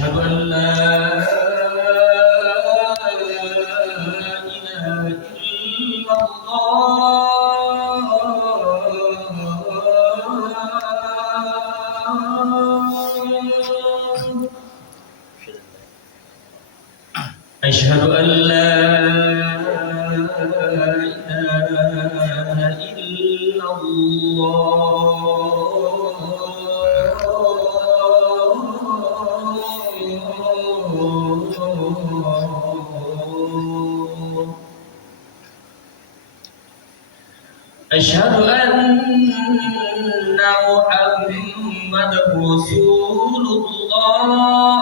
أشهد أن لا إله إلا الله أشهد أن لا إله إلا الله أشهد أن محمدا رسول الله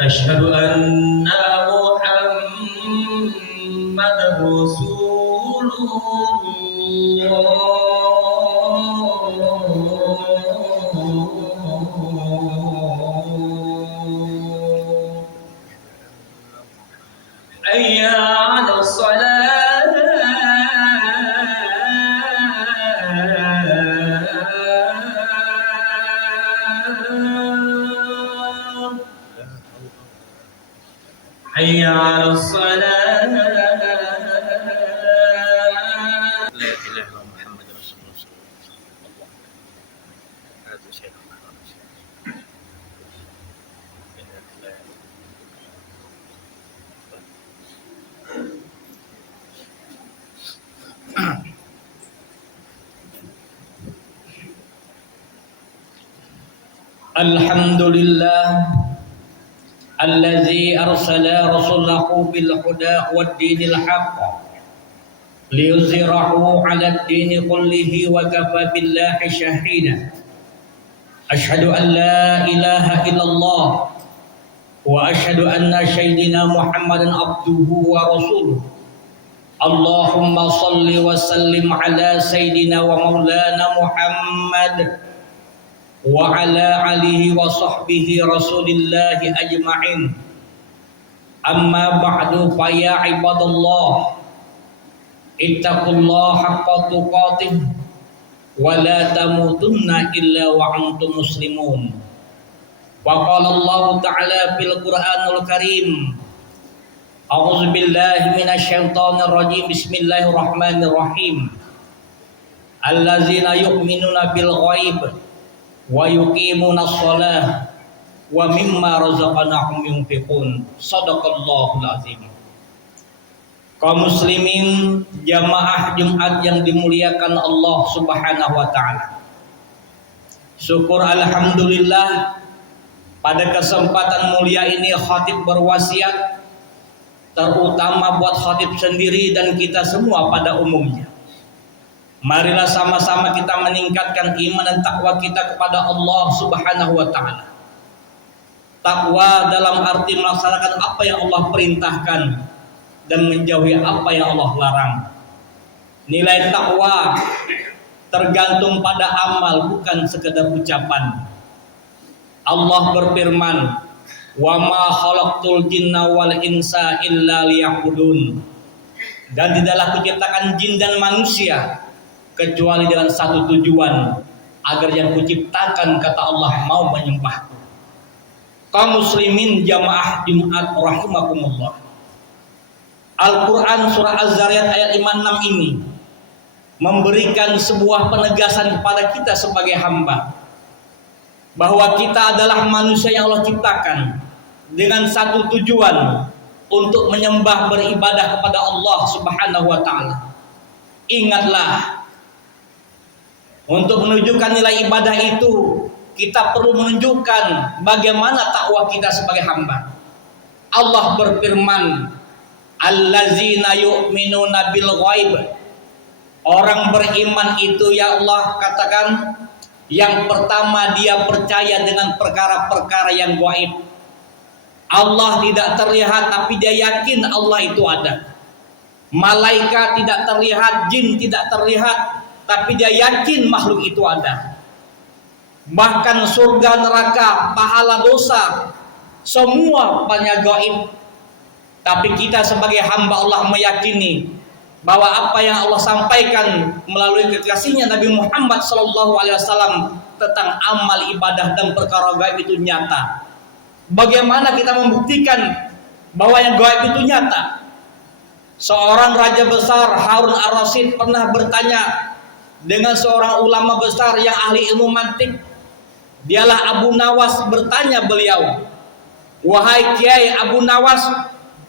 أشهد أن محمدا رسول الله حي على الصلاة حي على الصلاة لا إله إلا الله محمد رسول الله صلى الله عليه وسلم. هذا شيء الحمد لله الذي أرسل رسوله بالهدى والدين الحق ليظهره على الدين كله وكفى بالله شهيدا أشهد أن لا إله إلا الله وأشهد أن سيدنا محمدا عبده ورسوله اللهم صل وسلم على سيدنا ومولانا محمد وعلى آله وصحبه رسول الله أجمعين أما بعد فيا عباد الله اتقوا الله حق تقاته ولا تموتن إلا وأنتم مسلمون وقال الله تعالى في القرآن الكريم أعوذ بالله من الشيطان الرجيم بسم الله الرحمن الرحيم الذين يؤمنون بالغيب wa yuqimuna shalah wa mimma razaqnahum yunfiqun. Shadaqallahul azim. Kaum muslimin jamaah Jumat yang dimuliakan Allah Subhanahu wa taala. Syukur alhamdulillah pada kesempatan mulia ini khatib berwasiat terutama buat khatib sendiri dan kita semua pada umumnya. Marilah sama-sama kita meningkatkan iman dan takwa kita kepada Allah Subhanahu wa taala. Takwa dalam arti melaksanakan apa yang Allah perintahkan dan menjauhi apa yang Allah larang. Nilai takwa tergantung pada amal, bukan sekedar ucapan. Allah berfirman, "Wa ma khalaqtul jinna wal insa illa liya'budun." Dan tidaklah kuciptakan jin dan manusia kecuali dengan satu tujuan, agar yang kuciptakan kata Allah mau menyembahku. Kaum muslimin jamaah Jumat rahimakumullah. Al-Quran surah Az-Zariyat ayat 56 ini memberikan sebuah penegasan kepada kita sebagai hamba bahwa kita adalah manusia yang Allah ciptakan dengan satu tujuan, untuk menyembah beribadah kepada Allah Subhanahu wa taala. Ingatlah, untuk menunjukkan nilai ibadah itu kita perlu menunjukkan bagaimana takwa kita sebagai hamba. Allah berfirman, allazina yu'minuna bil ghaib. Orang beriman itu, ya Allah katakan, yang pertama dia percaya dengan perkara-perkara yang gaib. Allah tidak terlihat tapi dia yakin Allah itu ada. Malaikat tidak terlihat, jin tidak terlihat, tapi dia yakin makhluk itu ada. Bahkan surga, neraka, pahala, dosa, semua banyak gaib. Tapi kita sebagai hamba Allah meyakini bahwa apa yang Allah sampaikan melalui kekasihnya Nabi Muhammad SAW tentang amal ibadah dan perkara gaib itu nyata. Bagaimana kita membuktikan bahwa yang gaib itu nyata? Seorang raja besar Harun ar-Rasyid pernah bertanya dengan seorang ulama besar yang ahli ilmu mantik. Dialah Abu Nawas. Bertanya beliau, "Wahai Kiai Abu Nawas,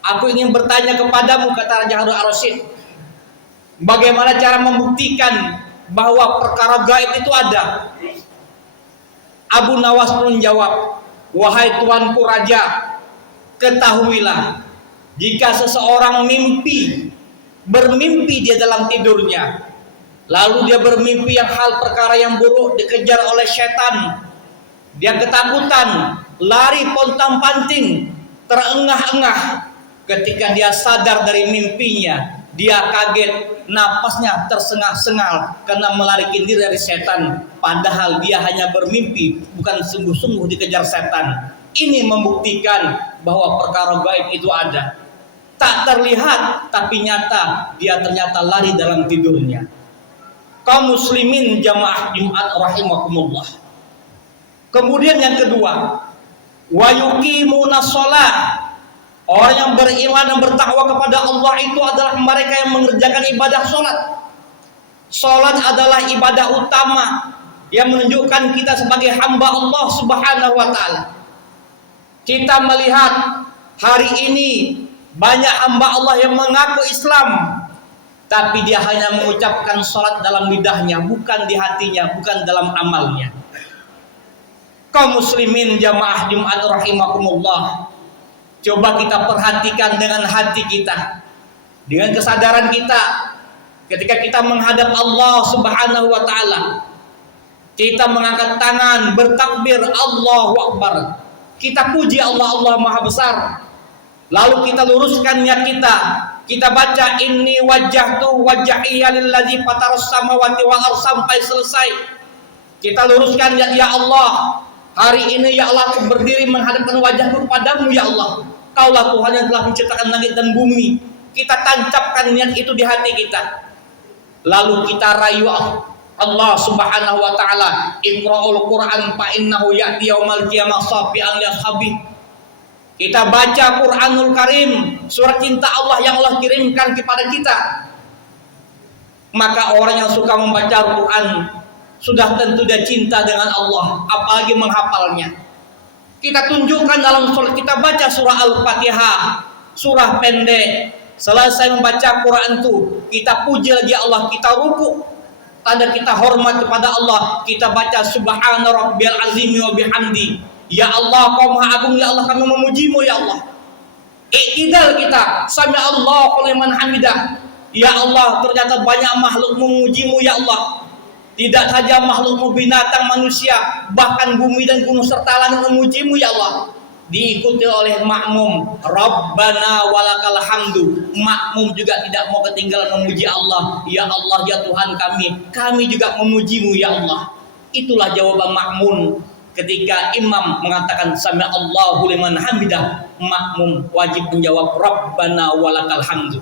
aku ingin bertanya kepadamu," kata Raja Harun ar-Rasyid, "bagaimana cara membuktikan bahwa perkara gaib itu ada?" Abu Nawas pun menjawab, "Wahai tuanku raja, ketahuilah, jika seseorang bermimpi dia dalam tidurnya, lalu dia bermimpi yang hal perkara yang buruk, dikejar oleh setan, dia ketakutan, lari pontang-panting, terengah-engah. Ketika dia sadar dari mimpinya, dia kaget, napasnya tersengal-sengal karena melarikan diri dari setan, padahal dia hanya bermimpi, bukan sungguh-sungguh dikejar setan." Ini membuktikan bahwa perkara gaib itu ada. Tak terlihat tapi nyata, dia ternyata lari dalam tidurnya. Kaum muslimin jamaah Jumat rahimakumullah. Kemudian yang kedua, wa yuqimunas shalah. Orang yang beriman dan bertakwa kepada Allah itu adalah mereka yang mengerjakan ibadah salat. Salat adalah ibadah utama yang menunjukkan kita sebagai hamba Allah Subhanahu wa taala. Kita melihat hari ini banyak hamba Allah yang mengaku Islam, tapi dia hanya mengucapkan salat dalam lidahnya, bukan di hatinya, bukan dalam amalnya. Kaum muslimin jamaah Jumat rahimakumullah, coba kita perhatikan dengan hati kita, dengan kesadaran kita, ketika kita menghadap Allah Subhanahu wa taala, kita mengangkat tangan, bertakbir, Allahu Akbar. Kita puji Allah, Allah Maha Besar. Lalu kita luruskan niat kita. Kita baca inni wajjahtu wajhiya lilladzi fataras samawati wal ardh sampai selesai. Kita luruskan niat, ya Allah, hari ini ya Allah aku berdiri menghadapkan wajahku kepadamu ya Allah. Kaulah Tuhan yang telah menciptakan langit dan bumi. Kita tancapkan niat itu di hati kita. Lalu kita rayu Allah Subhanahu wa taala, Iqra'ul Qur'an fa innahu ya'ti yaumal qiyamah shafi'an li ashabi. Kita baca Qur'anul Karim, surat cinta Allah yang Allah kirimkan kepada kita. Maka orang yang suka membaca Al-Qur'an sudah tentu dia cinta dengan Allah, apalagi menghafalnya. Kita tunjukkan dalam surat, kita baca surah Al-Fatihah, surah pendek. Selesai membaca Quran itu, kita puji lagi Allah, kita ruku, tanda kita hormat kepada Allah. Kita baca Subhana Rabbiyal Azim wa bihamdi. Ya Allah, Kau Maha Agung, ya Allah, kami memujimu ya Allah. Iktidal kita, sami Allah liman hamidah. Ya Allah, ternyata banyak makhluk memujimu ya Allah. Tidak saja makhlukmu, binatang, manusia, bahkan bumi dan gunung serta langit memujimu ya Allah. Diikuti oleh makmum, Rabbana walakal hamdu. Makmum juga tidak mau ketinggalan memuji Allah. Ya Allah, ya Tuhan kami juga memujimu ya Allah. Itulah jawaban makmum ketika imam mengatakan sami Allahu liman hamidah. Makmum wajib menjawab Rabbana walakal hamdu.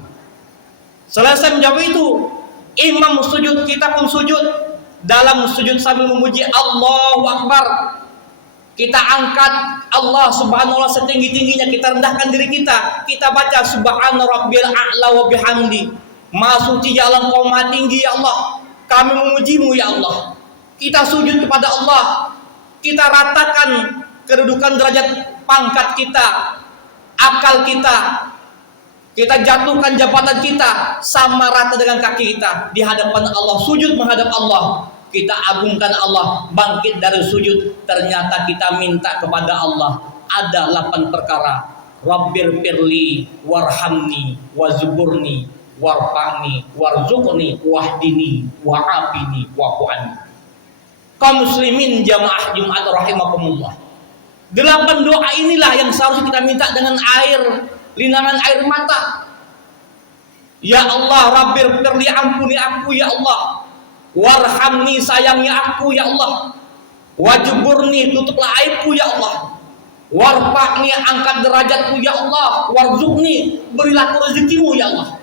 Selesai menjawab itu, imam sujud, kita pun sujud. Dalam sujud sambil memuji Allahu Akbar, kita angkat Allah Subhanahu wa ta'ala setinggi-tingginya, kita rendahkan diri kita. Kita baca Subhana Rabbil A'la wa bihamdi. Maha suci ya Allah, Kau Maha tinggi ya Allah, kami memujimu ya Allah. Kita sujud kepada Allah. Kita ratakan kedudukan derajat pangkat kita, akal kita. Kita jatuhkan jabatan kita sama rata dengan kaki kita di hadapan Allah. Sujud menghadap Allah, kita agungkan Allah. Bangkit dari sujud, ternyata kita minta kepada Allah. Ada 8 perkara. Rabbir firli warhamni wazburni warfa'ni warzuqni wahdini wa'afini wa'fu'ani. Kaum muslimin jamaah Jumat rahimakumullah, 8 doa inilah yang seharusnya kita minta dengan air, linangan air mata. Ya Allah, Rabbir firli, ampuni aku ya Allah. Warhamni, sayangi aku ya Allah. Wajburni, tutuplah aibku ya Allah. Warfa'ni, angkat derajatku ya Allah. Warzuqni, berilah aku rezekimu ya Allah.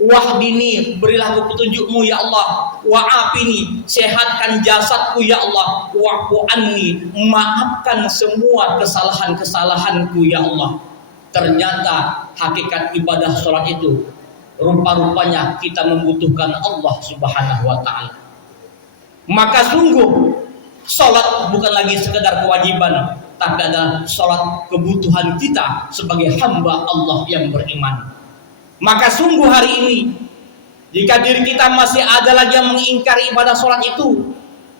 Wahdini, berilah petunjukmu ya Allah. Wa'afini, sehatkan jasadku ya Allah. Wa'fu anni, maafkan semua kesalahan-kesalahanku ya Allah. Ternyata hakikat ibadah sholat itu rupa-rupanya kita membutuhkan Allah Subhanahu wa ta'ala. Maka sungguh sholat bukan lagi sekedar kewajiban, tapi adalah sholat kebutuhan kita sebagai hamba Allah yang beriman. Maka sungguh hari ini, jika diri kita masih ada lagi yang mengingkari ibadah sholat itu,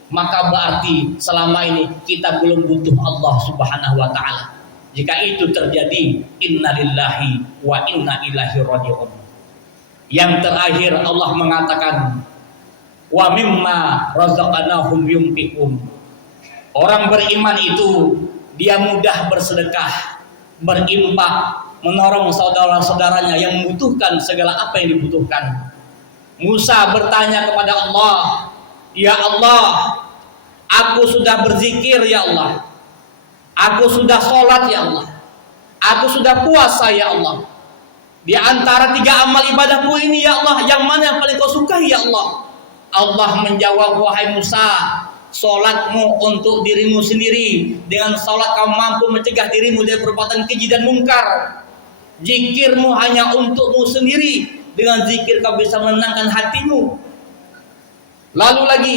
maka berarti selama ini kita belum butuh Allah Subhanahu wa ta'ala. Jika itu terjadi, innalillahi wa inna ilaihi raji'un. Yang terakhir Allah mengatakan, wa mimma razaqnahum yunfiqun. Orang beriman itu dia mudah bersedekah, berinfak, menolong saudara-saudaranya yang membutuhkan segala apa yang dibutuhkan. Musa bertanya kepada Allah, ya Allah, aku sudah berzikir ya Allah, aku sudah sholat ya Allah, aku sudah puasa ya Allah. Di antara 3 amal ibadahku ini ya Allah, yang mana yang paling kau sukai ya Allah? Allah menjawab, wahai Musa, sholatmu untuk dirimu sendiri. Dengan sholat kau mampu mencegah dirimu dari perbuatan keji dan mungkar. Zikirmu hanya untukmu sendiri. Dengan zikir kau bisa menenangkan hatimu. Lalu lagi,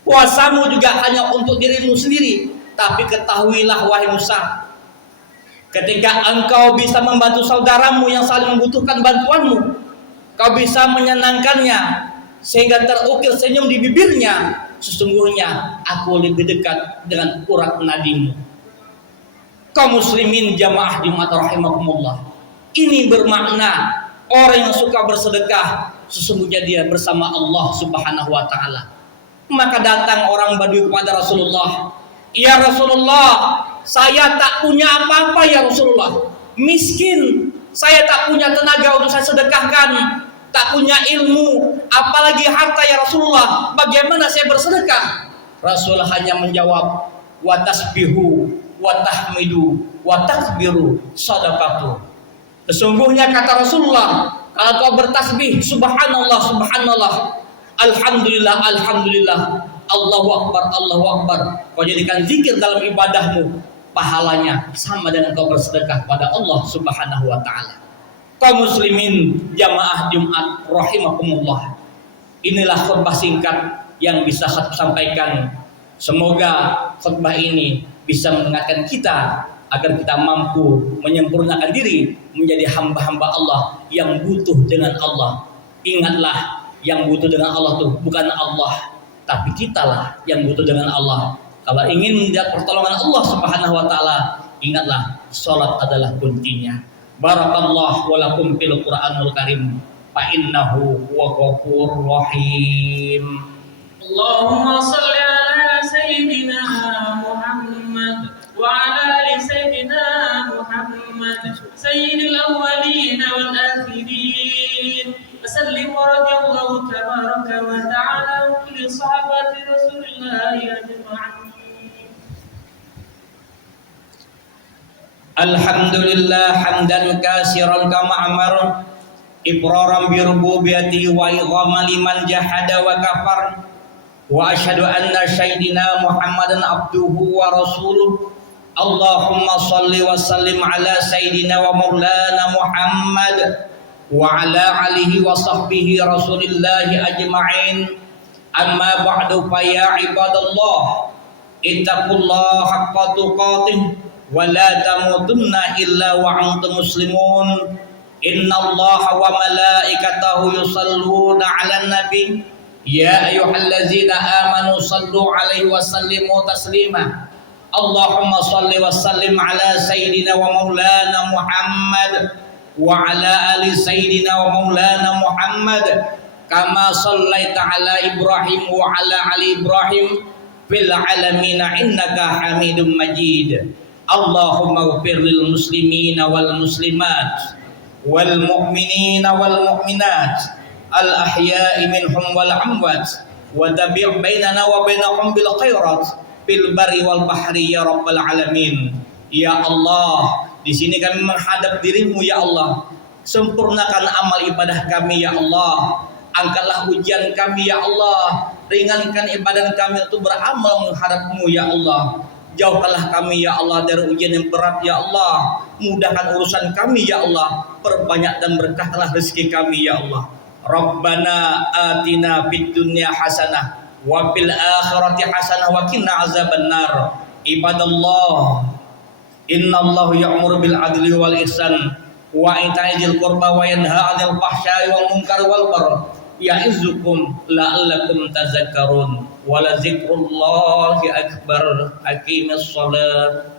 puasamu juga hanya untuk dirimu sendiri. Tapi ketahuilah wahai Musa, ketika engkau bisa membantu saudaramu yang saling membutuhkan bantuanmu, kau bisa menyenangkannya sehingga terukir senyum di bibirnya, sesungguhnya aku lebih dekat dengan urat nadimu. Kaum muslimin jamaah Jumat rahimakumullah, ini bermakna orang yang suka bersedekah sesungguhnya dia bersama Allah Subhanahu wa ta'ala. Maka datang orang Badui kepada Rasulullah, ya Rasulullah, saya tak punya apa-apa ya Rasulullah, miskin, saya tak punya tenaga untuk saya sedekahkan, tak punya ilmu, apalagi harta ya Rasulullah, bagaimana saya bersedekah? Rasul hanya menjawab, wa tasbihu wa tahmidu wa takbiru sadaqatu. Sesungguhnya kata Rasulullah, kalau kau bertasbih subhanallah subhanallah, alhamdulillah alhamdulillah, Allahu akbar Allahu akbar, kau jadikan zikir dalam ibadahmu, pahalanya sama dengan kau bersedekah pada Allah Subhanahu wa ta'ala. Kaum muslimin jamaah Jumat rahimakumullah, inilah khutbah singkat yang bisa saya sampaikan. Semoga khutbah ini bisa mengingatkan kita agar kita mampu menyempurnakan diri menjadi hamba-hamba Allah yang butuh dengan Allah. Ingatlah, yang butuh dengan Allah itu bukan Allah, tapi kitalah yang butuh dengan Allah. Kalau ingin mendapat pertolongan Allah Subhanahu wa ta'ala, ingatlah salat adalah kuncinya. Barakallahu wa lakum fil Qur'anul Karim, fa innahu huwa ghafurur rahim. Allahumma salli ala sayyidina Muhammad wa ala ali sayyidina Muhammad sayyidil awwalin wal akhirin. Sallim wa radiyallahu tabaraka wa ta'ala wa kulli sahabati Rasulillah ajma'in. Alhamdulillah hamdan kasiran kama amar, iqraran bi rububiyyati wa ighaman liman jahada wa kafar. Wa asyhadu anna sayyidina Muhammadan abduhu wa rasuluh. Allahumma salli wa sallim ala sayyidina wa maulana Muhammad wa ala alihi wa sahbihi rasulillahi ajma'in. Amma ba'du, fa ya ibadallah, ittaqullaha haqqa tuqatih wa la tamutunna illa wa antum muslimun. Innallaha wa malaikatahu yusalluna 'alan nabi, ya ayyuhallazina amanu sallu 'alaihi wa sallimu taslima. Allahumma salli wa sallim ala sayyidina wa maulana Muhammad wa ala ali sayyidina wa maulana Muhammad kama sallaita ala Ibrahim wa ala ali Ibrahim fil alamin innaka Hamidum Majid. Allahumma ighfir lil muslimina wal muslimat wal mu'minina wal mu'minat al ahya'i minhum wal amwat wa tabi' bainana wa bainahum bil khairat fil barri wal bahri ya rabbal alamin. Ya Allah, di sini kami menghadap dirimu ya Allah, Sempurnakan amal ibadah kami ya Allah. Angkatlah ujian kami ya Allah. Ringankan ibadah kami untuk beramal menghadap-Mu ya Allah. Jauhkanlah kami ya Allah dari ujian yang berat ya Allah. Mudahkan urusan kami ya Allah. Perbanyak dan berkahkanlah rezeki kami ya Allah. Rabbana atina fid dunya hasanah wa fil akhirati hasanah wa qina azabannar. Ibadallah, innallaha ya'muru bil adli wal ihsan wa ita'i dzil qurba wa yanha 'anil fahsya'i wal munkari wal baghi ya'izukum la'allakum tazakkarun. Wa la dzikrullahi akbar. Aqimis shalah.